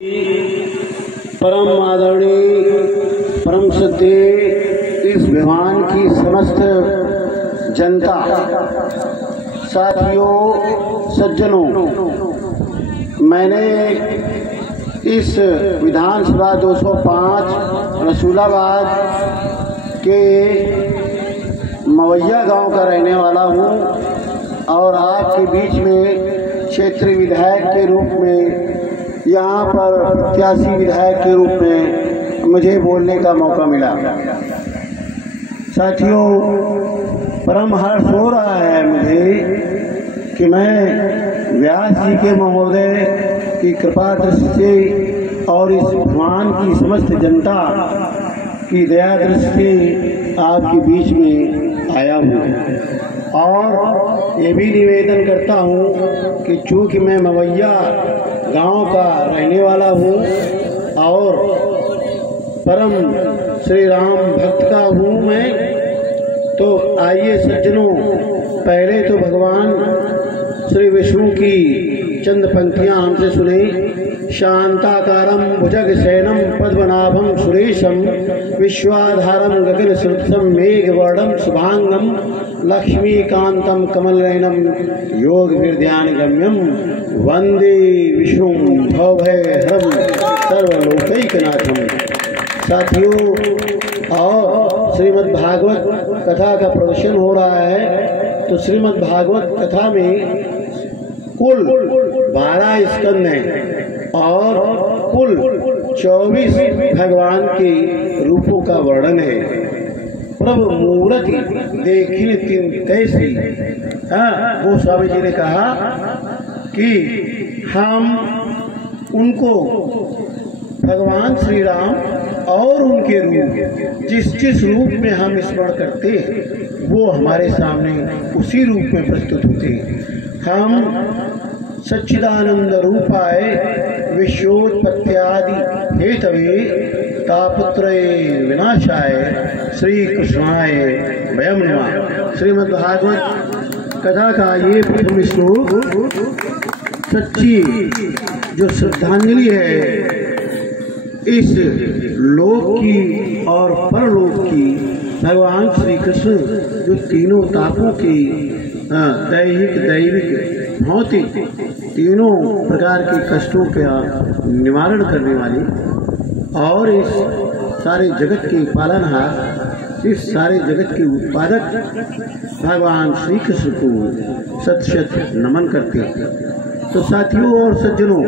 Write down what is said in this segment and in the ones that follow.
परम आदरणीय परम श्रद्धेय इस विमान की समस्त जनता, साथियों, सज्जनों, मैंने इस विधानसभा 205 रसूलाबाद के मवैया गांव का रहने वाला हूं और आपके बीच में क्षेत्रीय विधायक के रूप में, यहाँ पर प्रत्याशी विधायक के रूप में मुझे बोलने का मौका मिला। साथियों, परम हर्ष हो रहा है मुझे कि मैं व्यास जी के महोदय की कृपा दृष्टि से और इस भगवान की समस्त जनता की दया दृष्टि से आपके बीच में आया हूँ और ये भी निवेदन करता हूँ कि चूँकि मैं मवैया गांव का रहने वाला हूँ और परम श्री राम भक्त का हूँ मैं, तो आइए सज्जनों, पहले तो भगवान श्री विष्णु की चंद पंक्तियां हमसे सुने। शांताकारं भुजगशयनं पद्मनाभं सुरेशं विश्वाधारं गगनसदृशं मेघवर्णं शुभांगं लक्ष्मीकान्तं कमलनयनं योगविद्यानगम्यं वंदे विष्णुं भवभयहरं सर्वलोकैकनाथं। साथियों, और श्रीमद् भागवत कथा का प्रवचन हो रहा है, तो श्रीमद् भागवत कथा में कुल 12 स्कंद हैं और कुल 24 भगवान के रूपों का वर्णन है। प्रभु मूर्ति देखिन तीन तैसी। गोस्वामी जी ने कहा कि हम उनको भगवान श्री राम और उनके रूप जिस जिस रूप में हम स्मरण करते हैं वो हमारे सामने उसी रूप में प्रस्तुत होते हैं। हम सच्चिदानंद रूपाय विश्वोत्पत्त्यादि हेतवे तापत्रये विनाशाय श्री कृष्णाय वयं नमः। श्रीमद् भागवत कथा का ये प्रथम श्लोक सच्ची जो श्रद्धांजलि है इस लोक की और परलोक की, भगवान श्री कृष्ण जो तीनों तापों की दैहिक दैविक भौतिक तीनों प्रकार के कष्टों का निवारण करने वाले और इस सारे जगत के पालनहार, इस सारे जगत के उत्पादक भगवान श्री कृष्ण को शत शत नमन करते हैं। तो साथियों और सज्जनों,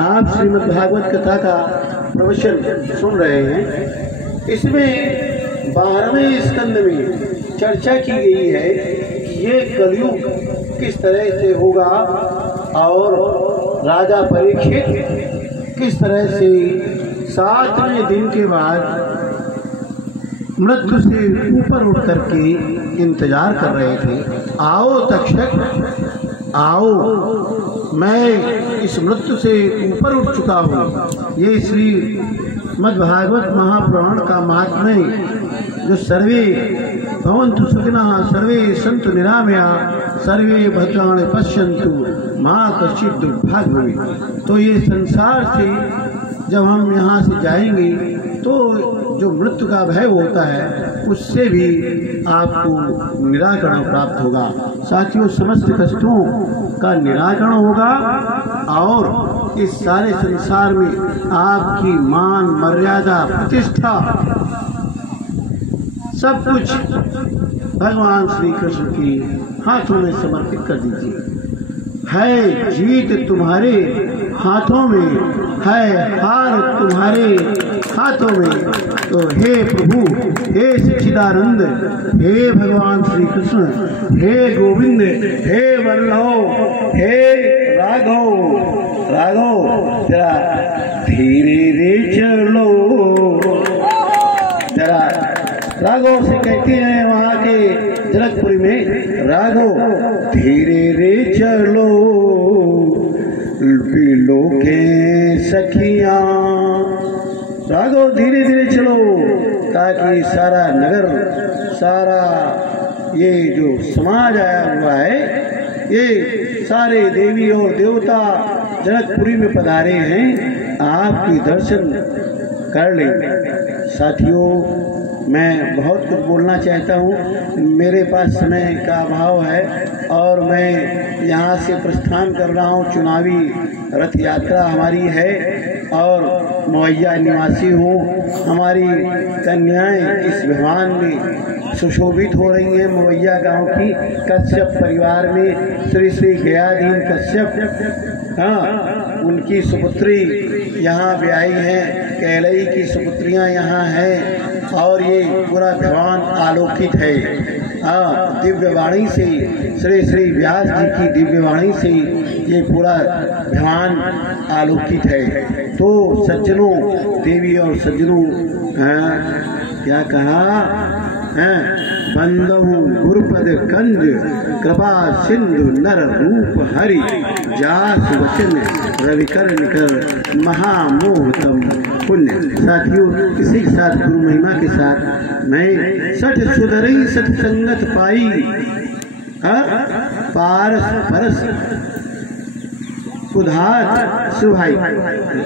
आप श्रीमद् भागवत कथा का प्रवचन सुन रहे हैं। इसमें 12वें स्कंद में चर्चा की गई है कि ये कलयुग किस तरह से होगा और राजा परीक्षित किस तरह से 7वें दिन के बाद मृत्यु से ऊपर उठ करके इंतजार कर रहे थे। आओ तक्षक आओ, मैं इस मृत्यु से ऊपर उठ चुका हूँ। ये श्री मद्भागवत महापुराण का महात्म्य जो सर्वे भवन्तु सुखिनः सर्वे सन्तु निरामया सर्वे भद्राणि पश्यन्तु मा कश्चित् दुर्भाग् भवेत्। तो ये संसार से जब हम यहाँ से जाएंगे तो जो मृत्यु का भय होता है उससे भी आपको निराकरण प्राप्त होगा। साथियों, समस्त कष्टों का निराकरण होगा और इस सारे संसार में आपकी मान मर्यादा प्रतिष्ठा सब कुछ भगवान श्री कृष्ण के हाथों में समर्पित कर दीजिए। है जीत तुम्हारे हाथों में, है हार तुम्हारे हाथों में। तो हे प्रभु, हे सच्चिदानंद, हे भगवान श्री कृष्ण, हे गोविंद, हे वल्लभ, हे राघव, राघव जरा धीरे रे चलो। जरा राघव से कहते हैं वहाँ के जनकपुरी में, राघव धीरे रे चलो बिलो के सखियां। राघव धीरे धीरे चलो ताकि सारा नगर, सारा ये जो समाज आया हुआ है ये सारे देवी और देवता जनकपुरी में पधारे हैं, आपकी दर्शन कर लें। साथियों, मैं बहुत कुछ बोलना चाहता हूँ, मेरे पास समय का अभाव है और मैं यहाँ से प्रस्थान कर रहा हूँ। चुनावी रथ यात्रा हमारी है और मवैया निवासी हूँ। हमारी कन्याएं इस विमान में सुशोभित हो रही हैं। मवैया गांव की कश्यप परिवार में श्री श्री गयाधीन कश्यप, हाँ, उनकी सुपुत्री यहाँ ब्याही हैं। कैलई की सुपुत्रियाँ यहाँ हैं और ये पूरा विमान आलोकित है। हाँ, दिव्य वाणी से, श्री श्री व्यास जी की दिव्य वाणी से ये पूरा विमान आलोकित है। तो सज्जनों, देवी और सज्जनों, क्या कहा, बंदहु गुरुपद कंज कृपा सिंधु नर रूप हरि जास वचन रविकर्ण कर महामोहतम पुण्य। साथियों, इसी के साथ गुरु महिमा के साथ मैं सठ सुधरई सठ संगत पाई पारस परस उधार सुभाई।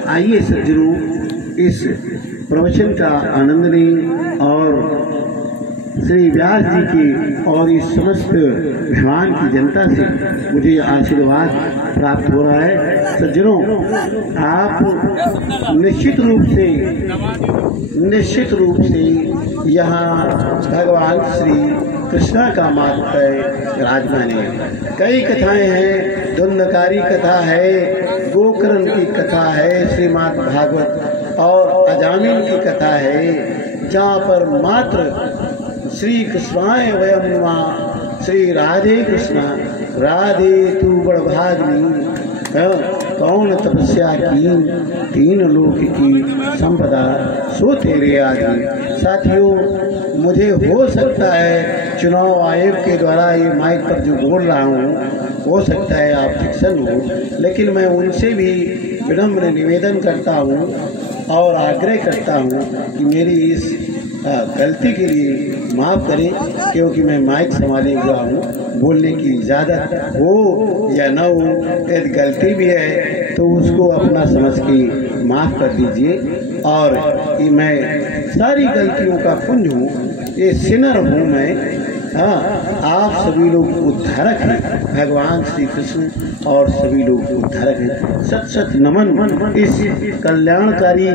आइए सज्जनों, इस प्रवचन का आनंद लें और श्री व्यास जी की और इस समस्त विमान की जनता से मुझे आशीर्वाद प्राप्त हो रहा है। सज्जनों, आप निश्चित रूप से यहाँ भगवान श्री कृष्णा का मात्मय विराजमान है। कई कथाएं हैं, धुंधकारी कथा है, गोकर्ण की कथा है, श्रीमद् भागवत और अजामिन की कथा है, जहाँ पर मात्र श्री कृष्णाय वयम नमः, श्री राधे कृष्णा राधे तू बड़भागिनी, कौन तपस्या की तीन लोक की संपदा सो तेरे आदि। साथियों, मुझे हो सकता है चुनाव आयोग के द्वारा ये माइक पर जो बोल रहा हूँ, हो सकता है आप फिक्सन हो, लेकिन मैं उनसे भी विनम्र निवेदन करता हूँ और आग्रह करता हूँ कि मेरी इस गलती के लिए माफ़ करें, क्योंकि मैं माइक संभाले हुआ हूँ। बोलने की इजाज़त हो या न हो, यदि गलती भी है तो उसको अपना समझ के माफ़ कर दीजिए। और कि मैं सारी गलतियों का पुंज हूँ, ये सिनर हूँ मैं। हाँ, आप सभी लोग उद्धारक हैं, भगवान श्री कृष्ण और सभी लोग उद्धारक हैं। सत सत नमन इस कल्याणकारी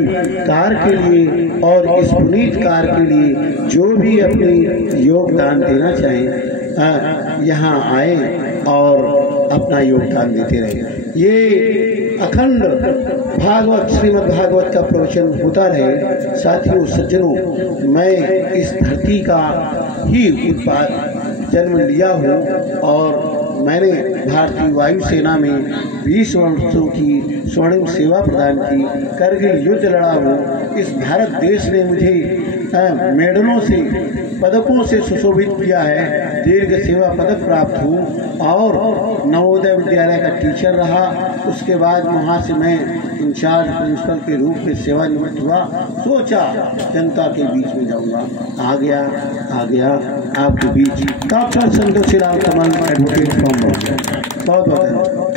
कार्य के लिए और इस पुनीत कार्य के लिए जो भी अपनी योगदान देना चाहें, यहाँ आए और अपना योगदान देते रहे। ये अखंड भागवत, श्रीमद् भागवत का प्रवचन होता रहे। साथियों, सज्जनों, मैं इस धरती का ही उत्पाद जन्म लिया हूँ और मैंने भारतीय वायुसेना में 20 वर्षों की स्वर्णिम सेवा प्रदान की, करगिल युद्ध लड़ा हूँ। इस भारत देश ने मुझे मेडलों से, पदकों से सुशोभित किया है। दीर्घ सेवा पदक प्राप्त हूँ और नवोदय विद्यालय का टीचर रहा। उसके बाद वहाँ से मैं इंचार्ज प्रिंसिपल के रूप में सेवानिवृत्त हुआ। सोचा जनता के बीच में जाऊँगा, आ गया आपके बीच। Doctor Santosh Shri Ram Kamal advocate from बहुत बहुत